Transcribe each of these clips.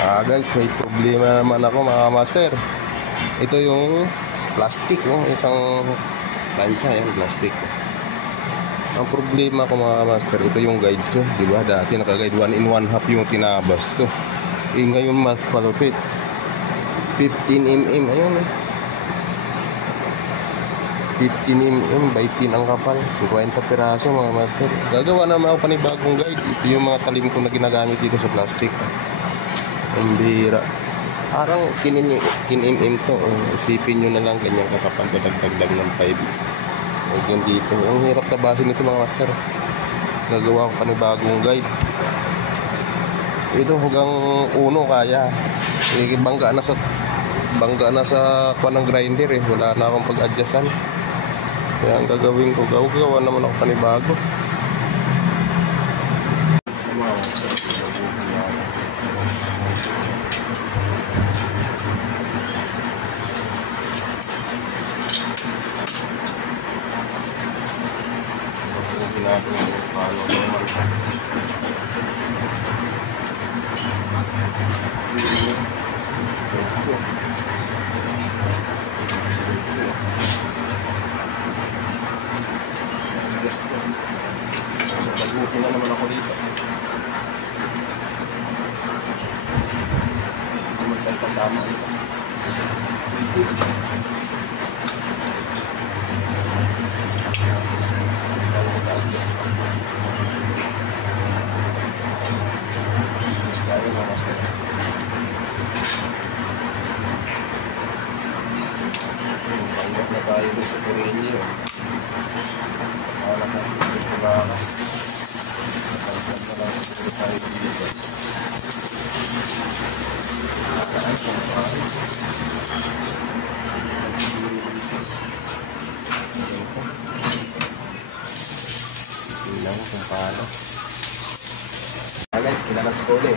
Guys, may problema naman ako mga master. Ito yung plastic, isang plancha, yan, plastic. Ang problema ko mga master, ito yung guide ko, di ba? Dati naka-guide 1 in 1/2 yung tinabas ko. Ngayon mas palupit. 15 mm, ayun 15 mm by 10 ang kapal, 50 piraso mga master. Gagawa naman ako panibagong guide. Ito yung mga talim ko na ginagamit dito sa plastic. Ang bira. Parang 10 mm to. Isipin nyo na lang ganyan kakapal, dagdag ng 5. Huwag dito. Ang hirap tabasin nito mga master. Gagawa ko panibagong guide. Ito hanggang 1 kaya. Bangga na sa kuha ng grinder eh. Wala na akong pag-adjustan. Kaya ang gagawin ko, gawa naman ako panibago. Pagbukin na naman ako dito. Magpapatama dito. Gusto tayo mga master. Panggap na tayo dito sa Pirelli. Wala tayo dito ba? Guys, kinalas ko ulit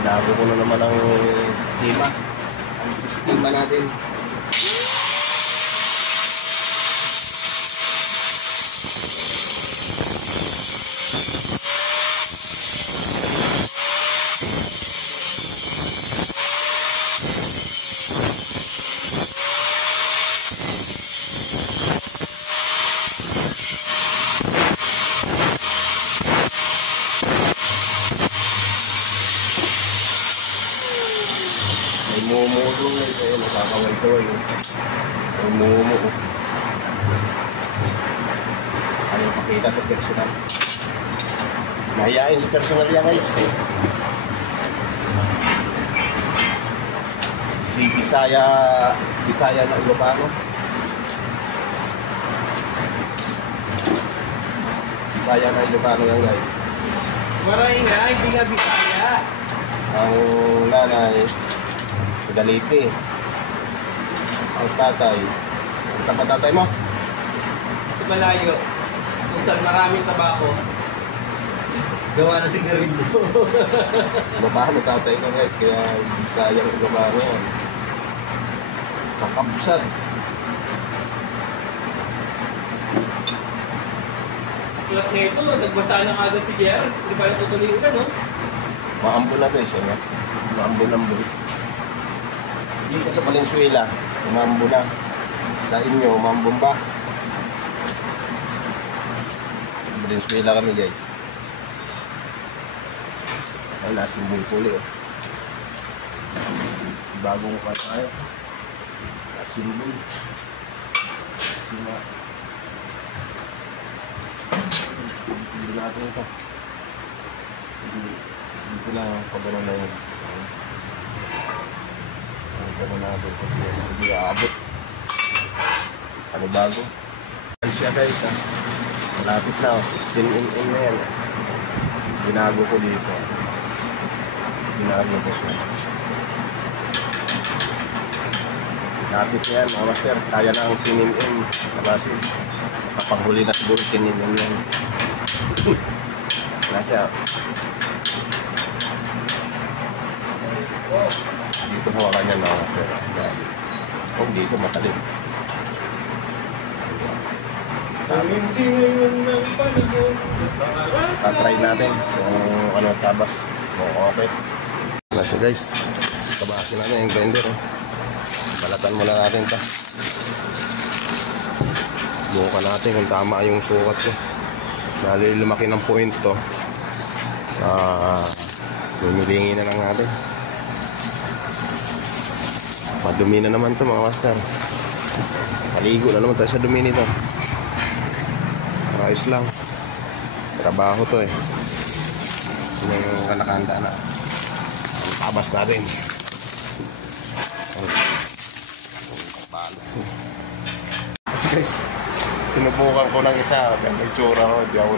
Inago ko na naman ang tema. Ang sistema natin. Mumulong na ito, nakakaway-kaway. Mumumo. Ayaw pakita sa personal. Nahiyain sa personal yan guys. Si Bisaya na Ilocano. Bisaya na Ilocano yan guys. Maray nga, hindi nga Bisaya. Ang nanay Galite. Ang tatay. Saan pa tatay mo? Sa Malayo. Kung saan maraming tabako. Gawa na sigarilyo. Babahan ng tatay ko guys. Kaya sayang babahan yan. Kakabsad. Sa klap na ito, nagbasa na agad si JR. Hindi pa natutuloy ulan, no? Maambon na guys. Maambon. Dito sa Valenzuela, umambo na. Sa inyo, umambon ba? Valenzuela kami guys. Ay, nasimbol ko ulit. Bagong ka tayo. Nasimbol. Hindi natin ito. Dito na pagano'n na yun. Gano'n natin kasi hindi aabot. Ano bago? Ano siya guys ha? Malapit na 10 mm na yan. Binago ko dito. Binago ko siya. Malapit na yan mga master. Kaya na ang 10 mm. Nabasin. Kapanghuli na siguro 10 mm yan. Wala siya. Dito hawakan niya na master. Kung dito matalim. Tatry natin kung ano tabas. Okay. na siya guys. Tabasin natin yung grinder. Balatan muna natin ito. Bukan natin kung tama yung sukat ko. Dahil lumaki ng point to. Lumilingin na lang natin. Madumi na naman to mga master. Maligo na naman tayo sa dumi nito. Ayos lang. Trabaho to eh. Yung kanakanda na. Ang tabas natin. Guys, sinubukan ko ng isa. Nagtsura ko. Hindi ako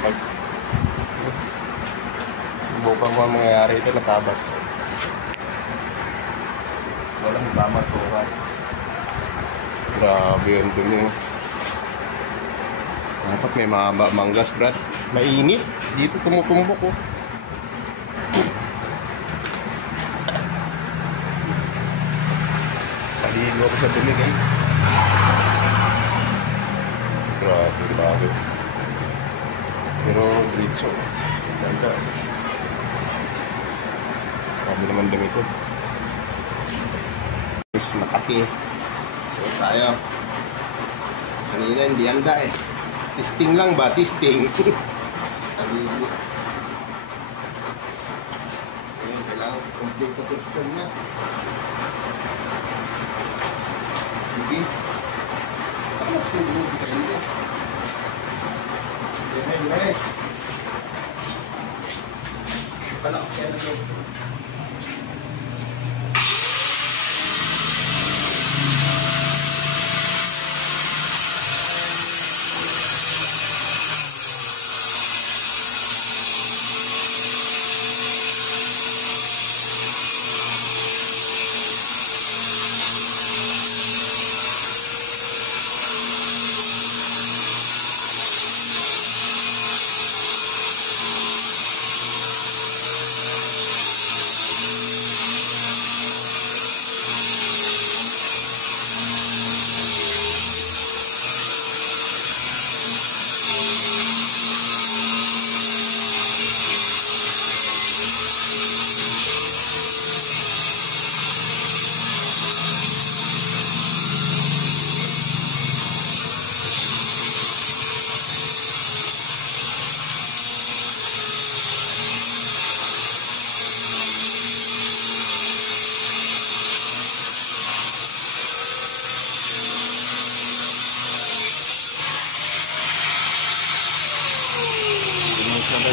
sinubukan ko ang mangyayari ito. Natabas ko. Walang tama sukat. Grabe yung dumi. Dapat may mahaba manggas, brad. Mainit. Dito tumutumbok ko. Paligo ako sa dumi, guys. Grabe. Pero diretso. Ganda. Grabe naman dumi ko. Guys, Makati. So tayo. Kanina hindi handa eh. Testing lang ba? Testing. Paligo. Ayan, kailangan complete na testing na. Sige. Ano kasi yung si kanina? Right. Pala, kaya na doon.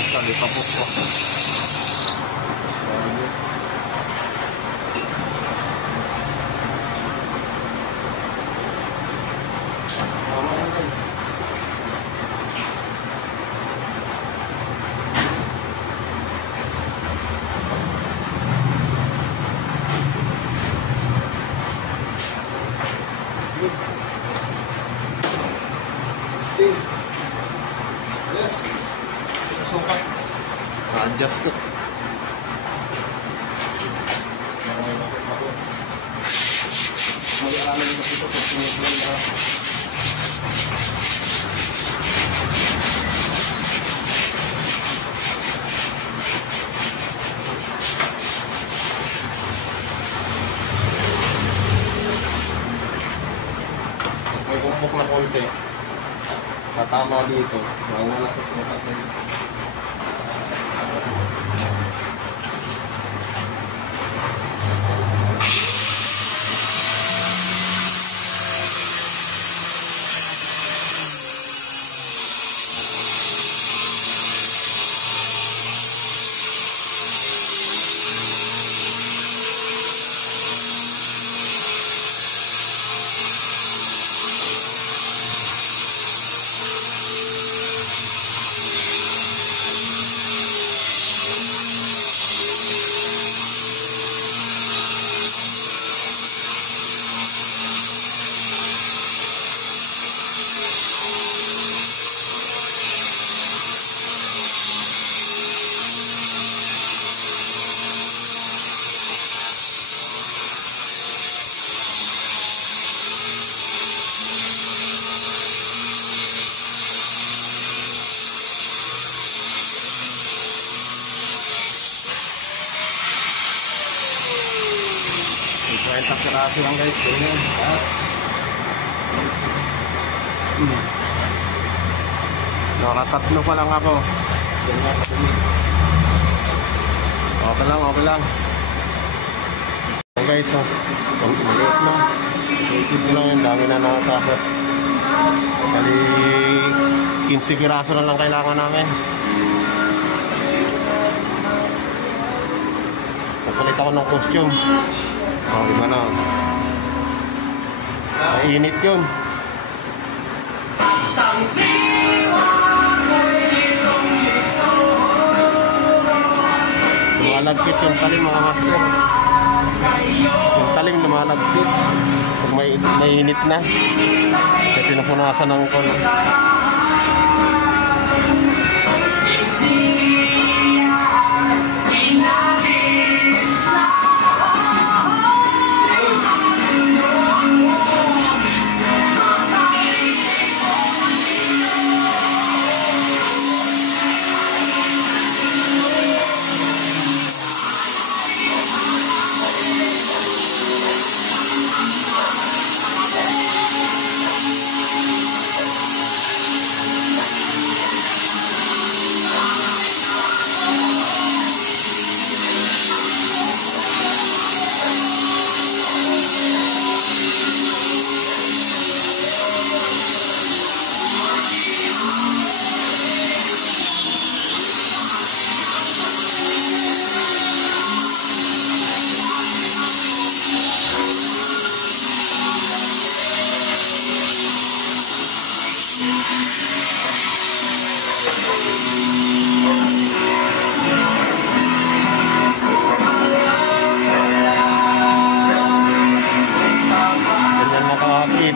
Sekali papuk kok. Yes. Sukat. Adjust ko. Mag-aalaman ko ito sa sinipin na. May kumpok na konti. Tatama dito. Mawala sa sukat guys. piraso lang guys. Ganyan. Nakatatlo pa lang ako. Ganyan kadumi. Okay lang, okay lang. Okay guys, maliit na. Ikit lang yun, dami na nakatapos. Bali 15 piraso na lang kailangan namin. Nagpalit ako ng costume. Iba na. Mainit yun. Lumalagkit yung talim mga master. Yung talim lumalagkit. Pag may init na. Kaya pinupunasan ng kono.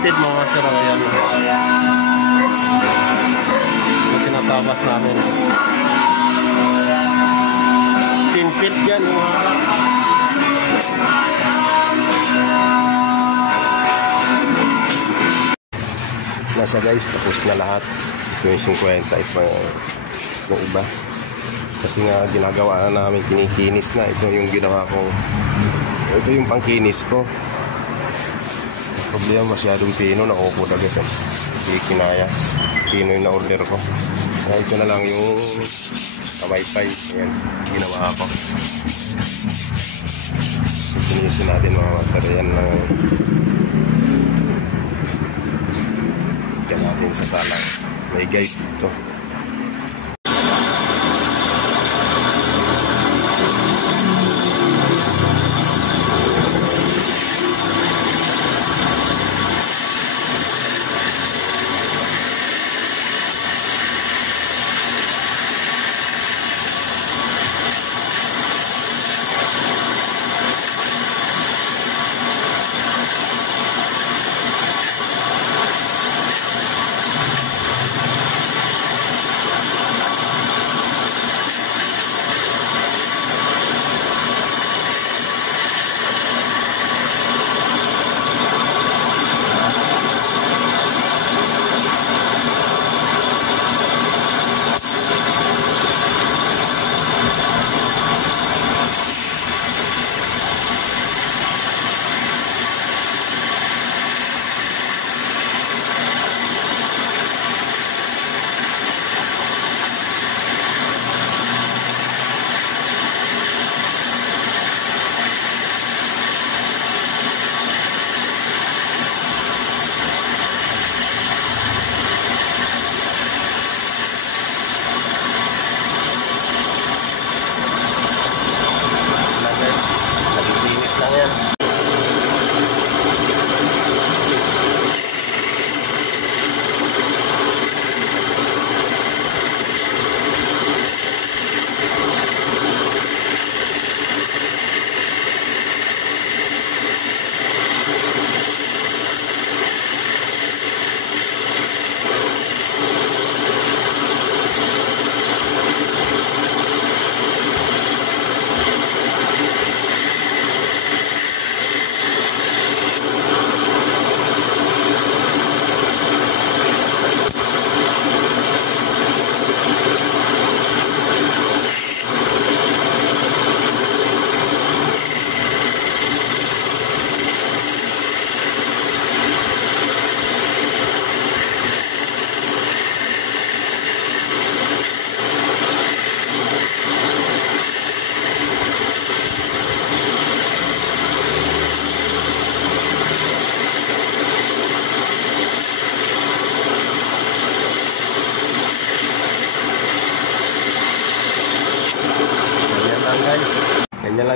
Mga master, ayan. Ito tinatabas namin. 10 feet yan. Nasa guys, tapos na lahat. Ito yung 50 yung iba. Kasi nga ginagawa na namin, kinikinis na. Ito yung ginawa ko. Ito yung pangkinis ko. Problema masyadong pino, nakukuda guys. Hindi kinaya. Pino yung na-order ko. Kaya ito na lang yung kamaypay. Ayan, ginawa ko. Pinisin natin mga master. Ayan lang. Diyan natin sa salang. May guide ito.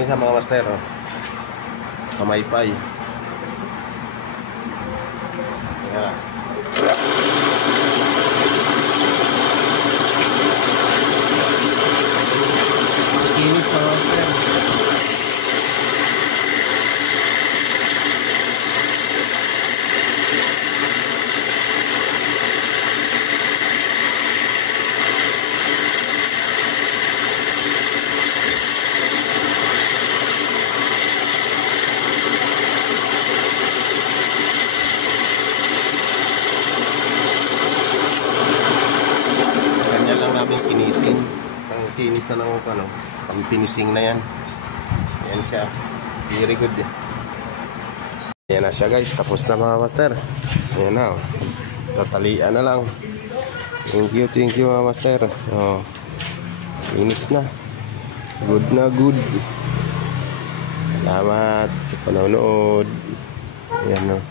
isa mga master, oh. Pamaypay. Ayan. Kinis mga master. Namin kinisin. Ang kinis na lang ako, ano, pang finising na yan. Yan siya. Very good. Yan na siya guys. Tapos na mga master. Yan na. Oh. Tatalian na lang. Thank you mga master. Oh. Kinis na. Good na good. Salamat sa panonood. Yan no.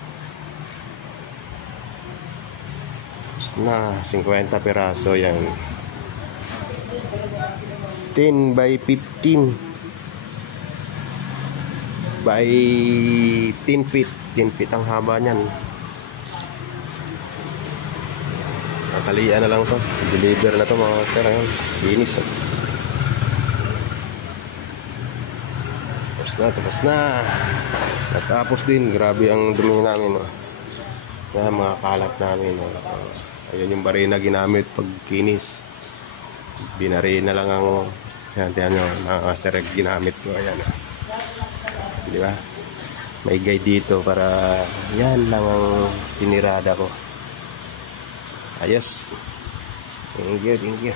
Tapos na. 50 piraso yan. 10 by 15 by 10 feet. 10 feet ang haba niyan. Natalian na lang to. Deliver na to mga master. Linis. Tapos na. Natapos din. Grabe ang dumi namin. Yan mga kalat namin. Ayun yung barina ginamit pag kinis. Binari na lang ang yan nyo, mga master ginamit ko. Ayan, di ba? May guide dito para yan lang ang tinirada ko. Ayos. Thank you.